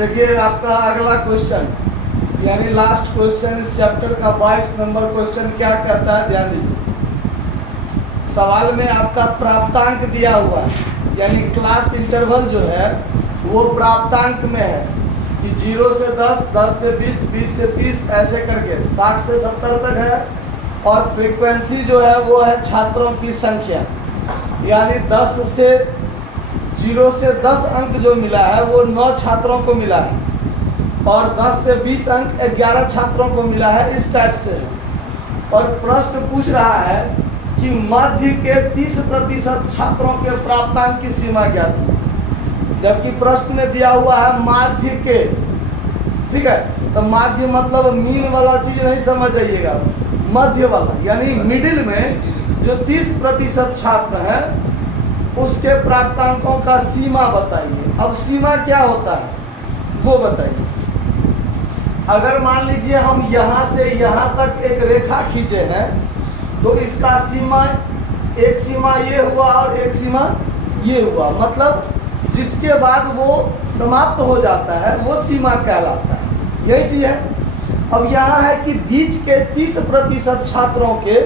देखिए आपका अगला क्वेश्चन यानी लास्ट क्वेश्चन इस चैप्टर का 22 नंबर क्वेश्चन क्या कहता है, ध्यान दीजिए। सवाल में आपका प्राप्तांक दिया हुआ है, यानी क्लास इंटरवल जो है वो प्राप्तांक में है कि 0 से 10, 10 से 20, 20 से 30 ऐसे करके 60 से 70 तक है। और फ्रीक्वेंसी जो है वो है छात्रों की संख्या, यानी 10 से 0 से 10 अंक जो मिला है वो 9 छात्रों को मिला है और 10 से 20 अंक 11 छात्रों को मिला है, इस टाइप से है। और प्रश्न पूछ रहा है कि मध्य के 30% छात्रों के प्राप्तांक की सीमा ज्ञात कीजिए, जबकि प्रश्न में दिया हुआ है माध्य के। ठीक है, तो माध्य मतलब मीन वाला चीज नहीं समझ जाइएगा, मध्य वाला यानी मिडिल में जो 30% छात्र हैं उसके प्राप्तांकों का सीमा बताइए। अब सीमा क्या होता है वो बताइए। अगर मान लीजिए हम यहाँ से यहाँ तक एक रेखा खींचे हैं तो इसका सीमा, एक सीमा ये हुआ और एक सीमा ये हुआ, मतलब जिसके बाद वो समाप्त हो जाता है वो सीमा कहलाता है, यही चीज है। अब यहाँ है कि बीच के 30% छात्रों के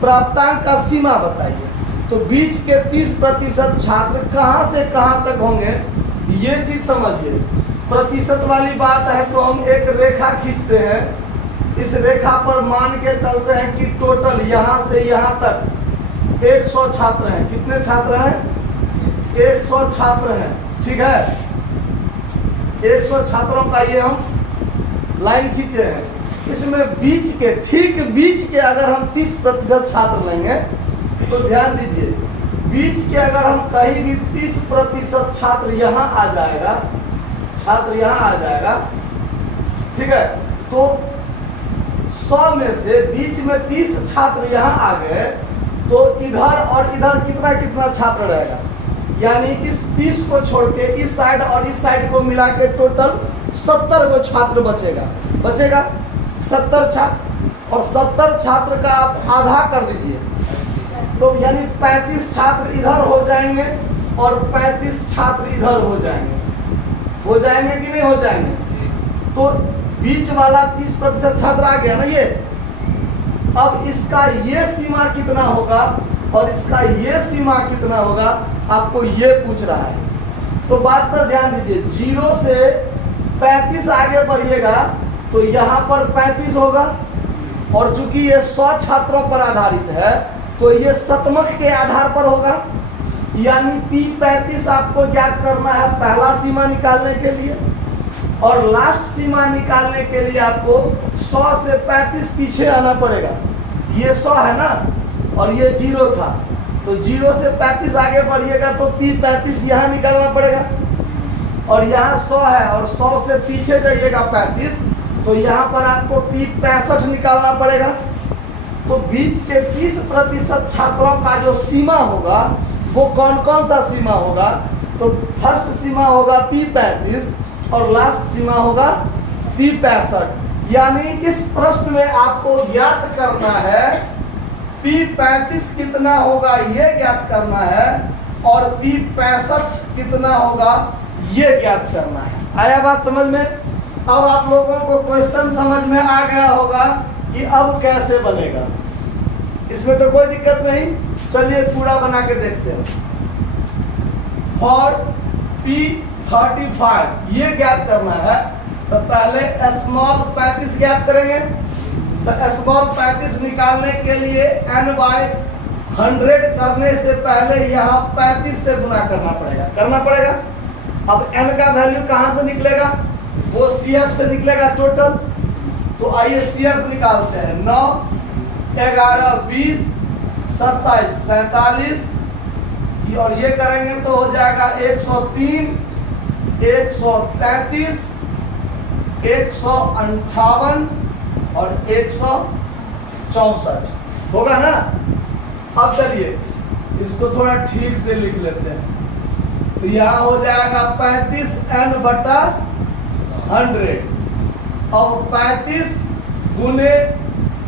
प्राप्तांक का सीमा बताइए। तो बीच के 30% छात्र कहाँ से कहाँ तक होंगे ये चीज समझिए। प्रतिशत वाली बात है तो हम एक रेखा खींचते हैं, इस रेखा पर मान के चलते हैं कि टोटल यहाँ से यहाँ तक 100 छात्र हैं। कितने छात्र हैं? 100 छात्र हैं। ठीक है, 100 छात्रों का ये हम लाइन खींचे हैं। इसमें बीच के, ठीक बीच के अगर हम 30% छात्र लेंगे तो ध्यान दीजिए, बीच के अगर हम कहीं भी 30% छात्र यहाँ आ जाएगा, छात्र यहाँ आ जाएगा, ठीक है, तो 100 में से बीच में 30 छात्र यहाँ आ गए तो इधर और इधर कितना कितना छात्र रहेगा, यानी इस 30 को छोड़ के इस साइड और इस साइड को मिला के टोटल 70 को छात्र बचेगा 70 छात्र। और 70 छात्र का आप आधा कर दीजिए तो यानी 35 छात्र इधर हो जाएंगे और 35 छात्र इधर हो जाएंगे कि नहीं हो जाएंगे? तो बीच वाला 30% छात्र आ गया ना ये। अब इसका ये सीमा कितना होगा और इसका ये सीमा कितना होगा, आपको ये पूछ रहा है। तो बात पर ध्यान दीजिए, 0 से 35 आगे बढ़िएगा तो यहाँ पर 35 होगा और चूंकि ये 100 छात्रों पर आधारित है तो ये शतमक के आधार पर होगा, यानी P35 आपको ज्ञात करना है पहला सीमा निकालने के लिए। और लास्ट सीमा निकालने के लिए आपको 100 से 35 पीछे आना पड़ेगा। ये 100 है ना और ये 0 था, तो 0 से 35 आगे बढ़िएगा तो P35 यहाँ निकालना पड़ेगा। और यहाँ 100 है और 100 से पीछे जाइएगा 35, तो यहाँ पर आपको P65 निकालना पड़ेगा। तो बीच के 30% छात्रों का जो सीमा होगा वो कौन कौन सा सीमा होगा? तो फर्स्ट सीमा होगा P35 और लास्ट सीमा होगा P65। यानी इस प्रश्न में आपको ज्ञात करना है P35 कितना होगा ये ज्ञात करना है और P65 कितना होगा ये ज्ञात करना है। आया बात समझ में? अब आप लोगों को क्वेश्चन समझ में आ गया होगा कि अब कैसे बनेगा, इसमें तो कोई दिक्कत नहीं। चलिए पूरा बना के देखते हैं। फॉर P35 ये ज्ञात करना है तो पहले स्मॉल 35 ज्ञात करेंगे। तो स्मॉल 35 निकालने के लिए n/100 करने से पहले यहाँ 35 से गुना करना पड़ेगा। अब n का वैल्यू कहाँ से निकलेगा? वो CF से निकलेगा टोटल। तो आइए CF निकालते हैं। 9, 11, 20, 27, 47 और ये करेंगे तो हो जाएगा 103, 133, 158 और 164 होगा ना। अब चलिए इसको थोड़ा ठीक से लिख लेते हैं। तो यहाँ हो जाएगा 35n/100। अब 35 गुने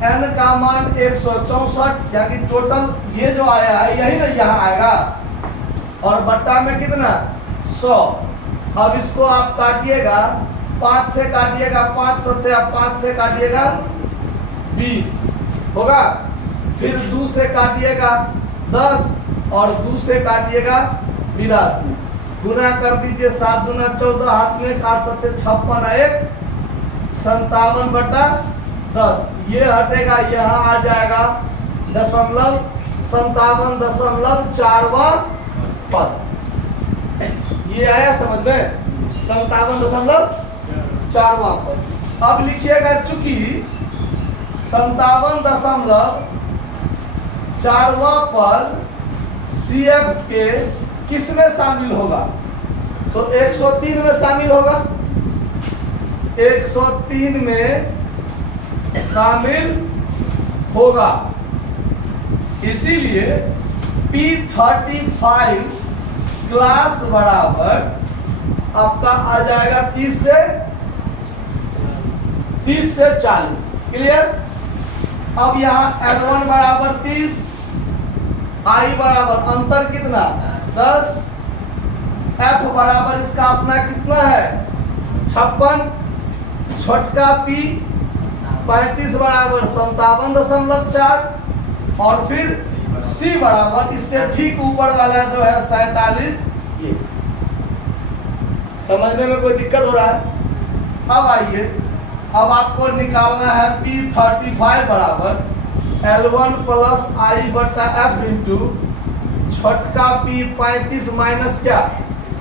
n का मान 164, यानी टोटल ये जो आया है यही ना यहाँ आएगा, और बट्टा में कितना 100। अब इसको आप काटिएगा, 5 से काटिएगा, 5 सत्ते 5 से काटिएगा 20 होगा। फिर 2 से काटिएगा 10 और 2 से काटिएगा 82, गुना कर दीजिए 7 दूना 14, हाथ में 8 सत्ते 56, 1 57/10। ये हटेगा, यहाँ आ जाएगा दशमलव 57.4वां पद। ये आया समझ में, 57.4वां पद। अब लिखिएगा, चूंकि 57.4वां पद CF के किस में शामिल होगा? तो 103 में शामिल होगा, 103 में शामिल होगा। इसीलिए P35 क्लास बराबर आपका आ जाएगा 30 से 40। क्लियर? अब यहाँ L1 बराबर 30, I बराबर अंतर कितना 10, F बराबर इसका अपना कितना है 56, छोटका P 35 बराबर 57.4 और फिर C बराबर इससे ठीक ऊपर वाला जो है 47। ये समझने में कोई दिक्कत हो रहा है? अब आइए, अब आपको निकालना है P35 बराबर L1 प्लस I/F इंटू छोटका P 35 माइनस क्या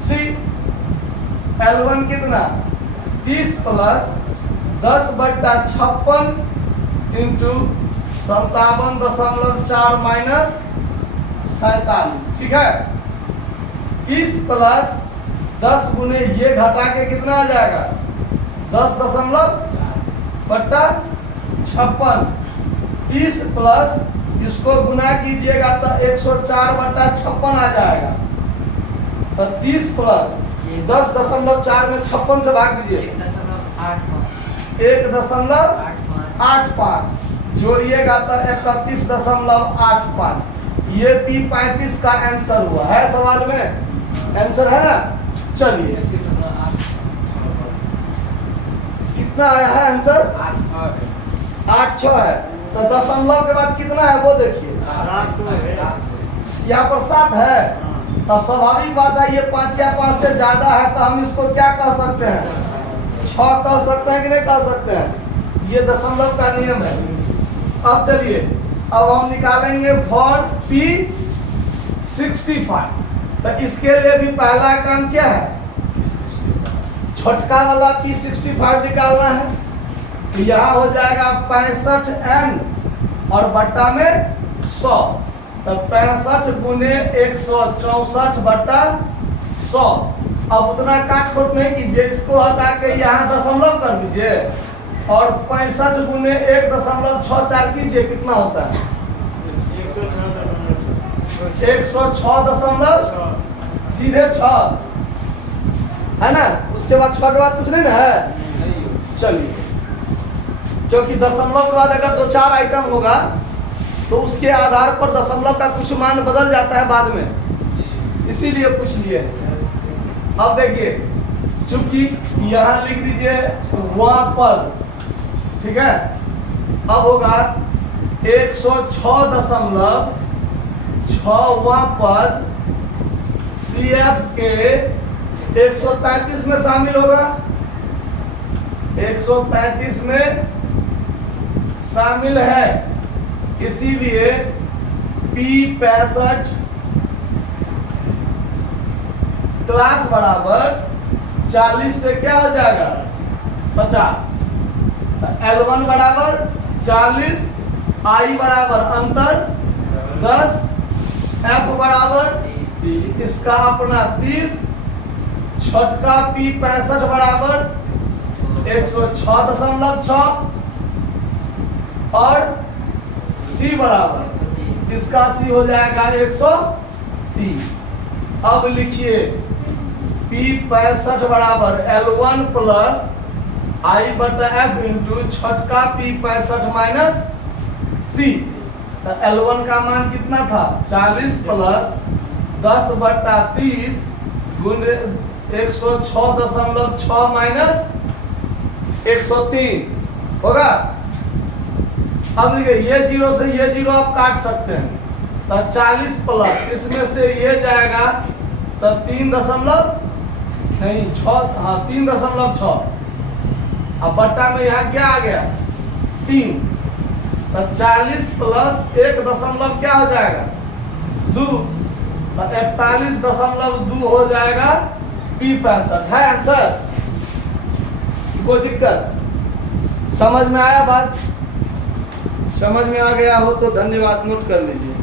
C। L1 कितना 30 प्लस 10/56 इंटू 57.4 माइनस 47। ठीक है, 30 प्लस 10 गुने ये घटा के कितना आ जाएगा 10.56। 30 प्लस इसको गुना कीजिएगा तो 104/56 आ जाएगा। तो 30 प्लस 10.4 में 56 से भाग दीजिए 1.85 जोड़िएगा तो 31.85। ये P35 का आंसर हुआ है। सवाल में आंसर है ना? चलिए, कितना आया है आंसर? 8.6 है। तो दशमलव के बाद कितना है वो देखिए, यहाँ पर 7 है। तो स्वाभाविक बात है, ये 5 या 5 से ज्यादा है तो हम इसको क्या कह सकते हैं 6 कह सकते हैं कि नहीं कह सकते हैं? ये दशमलव का नियम है। अब चलिए, अब हम निकालेंगे फॉर P65। तो इसके लिए भी पहला काम क्या है, छोटका वाला P65 निकालना है। तो यहाँ हो जाएगा 65N और बट्टा में 100। तो 65 गुने 164/100। अब उतना काट खोट नहीं कीजिए, इसको हटा के यहाँ दशमलव कर दीजिए और 65 गुने 1.64 कीजिए, कितना होता है 106 सीधे 6 है ना। उसके बाद 6 के बाद कुछ नहीं ना है। चलिए, क्योंकि दशमलव के बाद अगर 2-4 आइटम होगा तो उसके आधार पर दशमलव का कुछ मान बदल जाता है बाद में, इसीलिए पूछ लिए। अब देखिए, चूंकि यहाँ लिख दीजिए वह पद, ठीक है। अब होगा 106.6वां पद CF के 133 में शामिल होगा, 133 में शामिल है। इसीलिए P65 क्लास बराबर 40 से क्या हो जाएगा 50। L1 बराबर 40, I बराबर अंतर 10, F बराबर इसका अपना 30, छोटका P65 बराबर 106.6 और C बराबर इसका C हो जाएगा 130। अब लिखिए P65 बराबर L1 प्लस I/F इंटू छोटका P65 माइनस C। तो L1 का मान कितना था 40 प्लस 10/30 गुने 106.6 माइनस 103 होगा। अब देखिए ये जीरो से ये जीरो आप काट सकते हैं, तो 40 प्लस इसमें से ये जाएगा तो 3.6 अब बट्टा में यहाँ क्या आ गया 3, तो 40 प्लस 1 क्या हो जाएगा 2, तो 41.2 हो जाएगा P65 है आंसर। कोई दिक्कत समझ में आया बात? समझ में आ गया हो तो धन्यवाद, नोट कर लीजिए।